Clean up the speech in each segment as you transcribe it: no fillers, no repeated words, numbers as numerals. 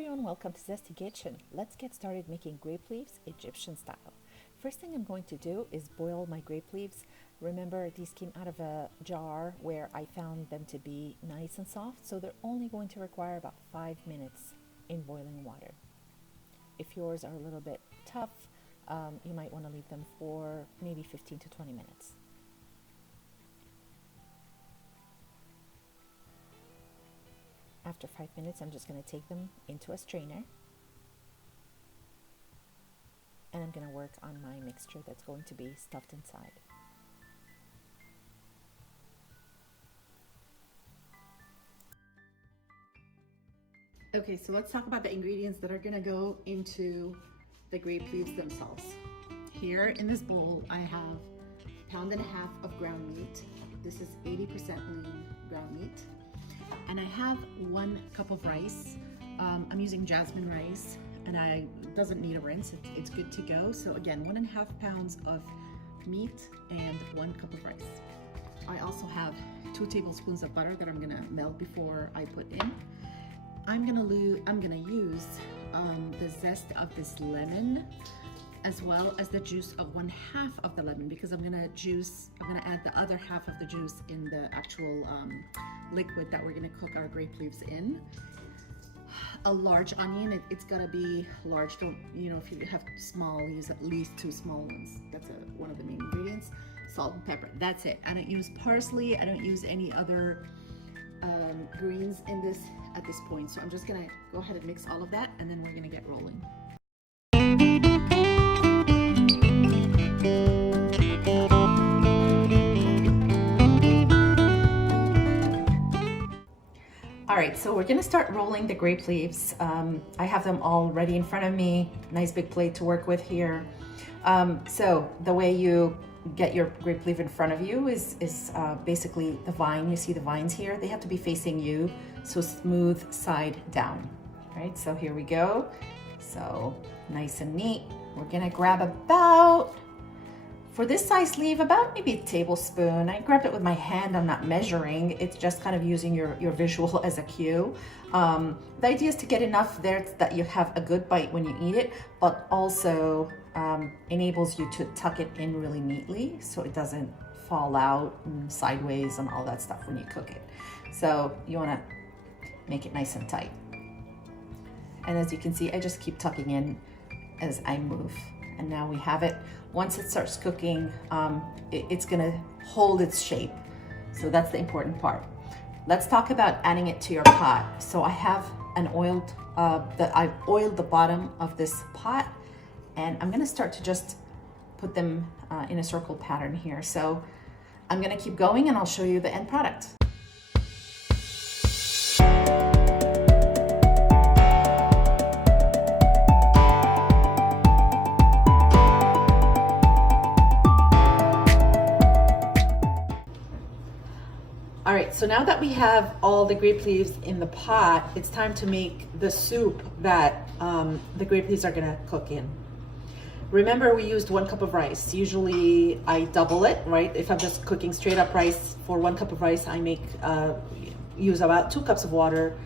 everyone, welcome to Zesty Kitchen. Let's get started making grape leaves Egyptian style. First thing I'm going to do is boil my grape leaves. Remember, these came out of a jar where I found them to be nice and soft, so they're only going to require about 5 minutes in boiling water. If yours are a little bit tough, you might want to leave them for maybe 15 to 20 minutes. After 5 minutes, I'm just going to take them into a strainer, and I'm going to work on my mixture that's going to be stuffed inside. Okay, so let's talk about the ingredients that are going to go into the grape leaves themselves. Here in this bowl, I have 1.5 pounds of ground meat. This is 80% lean ground meat. And I have 1 cup of rice. I'm using jasmine rice, and it doesn't need a rinse. It's good to go. So again, 1.5 pounds of meat and 1 cup of rice. I also have 2 tablespoons of butter that I'm gonna melt before I put in. I'm gonna use the zest of this lemon, as well as the juice of 1/2 of the lemon, because I'm gonna add the other half of the juice in the actual liquid that we're gonna cook our grape leaves in. A large onion, it's gotta be large. Don't, if you have small, use at least 2 small ones. That's one of the main ingredients. Salt and pepper, that's it. I don't use parsley, I don't use any other greens in this at this point. So I'm just gonna go ahead and mix all of that, and then we're gonna get rolling. All right, so we're gonna start rolling the grape leaves. I have them all ready in front of me. Nice big plate to work with here. So the way you get your grape leaf in front of you is basically the vine. You see the vines here? They have to be facing you, so smooth side down. All right, so here we go. So nice and neat. We're gonna grab about, for this size leaf, about maybe a tablespoon. I grabbed it with my hand, I'm not measuring. It's just kind of using your visual as a cue. The idea is to get enough there that you have a good bite when you eat it, but also enables you to tuck it in really neatly so it doesn't fall out and sideways and all that stuff when you cook it. So you wanna make it nice and tight. And as you can see, I just keep tucking in as I move. And now we have it. Once it starts cooking, it's gonna hold its shape. So that's the important part. Let's talk about adding it to your pot. So I have I've oiled the bottom of this pot, and I'm gonna start to just put them in a circle pattern here. So I'm gonna keep going, and I'll show you the end product. All right, so now that we have all the grape leaves in the pot, it's time to make the soup that the grape leaves are gonna cook in. Remember, we used 1 cup of rice. Usually I double it, right? If I'm just cooking straight up rice, for 1 cup of rice, I use about 2 cups of water,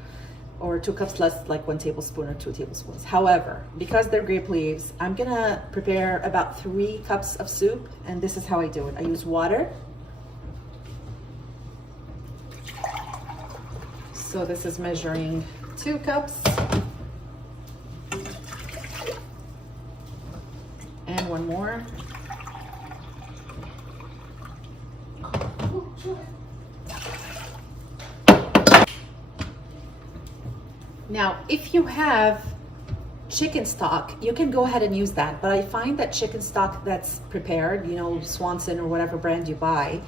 or 2 cups less, like 1 tablespoon or 2 tablespoons. However, because they're grape leaves, I'm gonna prepare about 3 cups of soup, and this is how I do it. I use water. So this is measuring 2 cups. And 1 more. Now, if you have chicken stock, you can go ahead and use that. But I find that chicken stock that's prepared, Swanson or whatever brand you buy,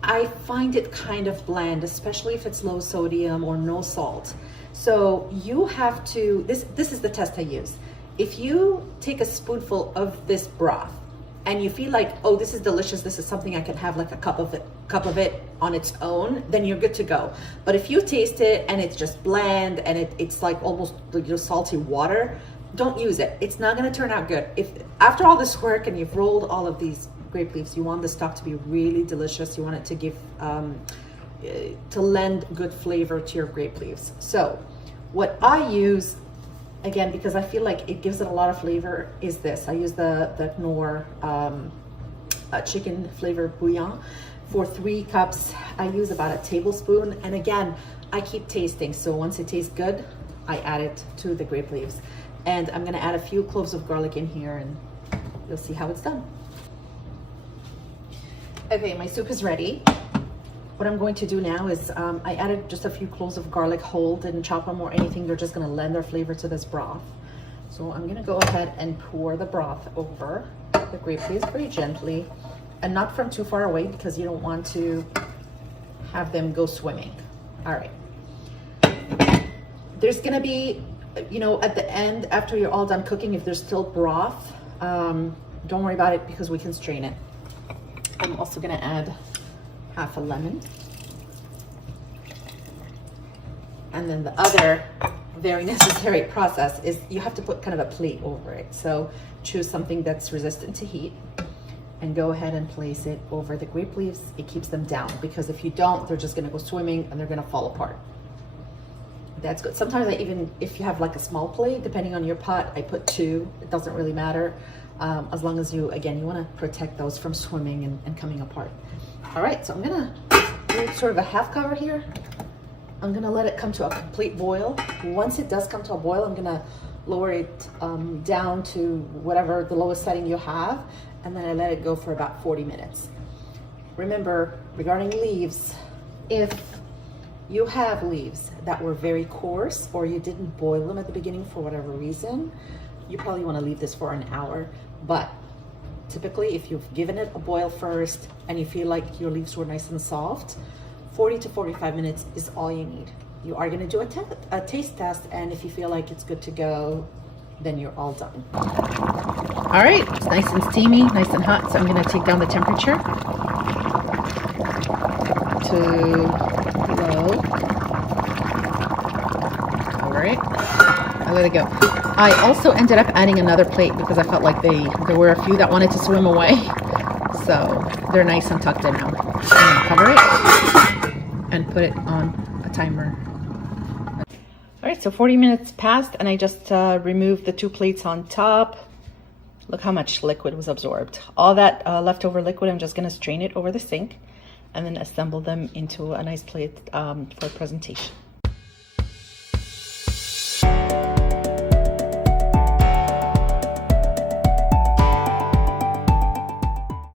I find it kind of bland, especially if it's low sodium or no salt. So you have to, this is the test I use. If you take a spoonful of this broth and you feel like, oh, this is delicious, this is something I can have like a cup of it on its own, then you're good to go. But if you taste it and it's just bland and it's like almost salty water, don't use it. It's not gonna turn out good. If after all this work and you've rolled all of these grape leaves, you want the stock to be really delicious. You want it to give, to lend good flavor to your grape leaves. So what I use again, because I feel like it gives it a lot of flavor, is this. I use the Knorr chicken flavored bouillon. For 3 cups, I use about a tablespoon. And again, I keep tasting. So once it tastes good, I add it to the grape leaves. And I'm gonna add a few cloves of garlic in here and you'll see how it's done. Okay, my soup is ready. What I'm going to do now is I added just a few cloves of garlic whole, didn't chop them or anything. They're just gonna lend their flavor to this broth. So I'm gonna go ahead and pour the broth over the grape leaves very gently and not from too far away because you don't want to have them go swimming. All right. There's gonna be, you know, at the end, after you're all done cooking, if there's still broth, don't worry about it because we can strain it. I'm also gonna add half a lemon. And then the other very necessary process is you have to put kind of a plate over it. So choose something that's resistant to heat and go ahead and place it over the grape leaves. It keeps them down because if you don't, they're just gonna go swimming and they're gonna fall apart. That's good. Sometimes I even, if you have like a small plate, depending on your pot, I put 2. It doesn't really matter. As long as you, again, you wanna protect those from swimming and coming apart. All right, so I'm gonna do sort of a half cover here. I'm gonna let it come to a complete boil. Once it does come to a boil, I'm gonna lower it down to whatever the lowest setting you have, and then I let it go for about 40 minutes. Remember, regarding leaves, if you have leaves that were very coarse or you didn't boil them at the beginning for whatever reason, you probably wanna leave this for an hour. But typically, if you've given it a boil first and you feel like your leaves were nice and soft, 40 to 45 minutes is all you need. You are gonna do a taste test, and if you feel like it's good to go, then you're all done. All right, it's nice and steamy, nice and hot, so I'm gonna take down the temperature to low. All right, I let it go. I also ended up adding another plate because I felt like there were a few that wanted to swim away. So they're nice and tucked in now. I'm gonna cover it and put it on a timer. All right, so 40 minutes passed and I just removed the 2 plates on top. Look how much liquid was absorbed. All that leftover liquid, I'm just gonna strain it over the sink and then assemble them into a nice plate for presentation.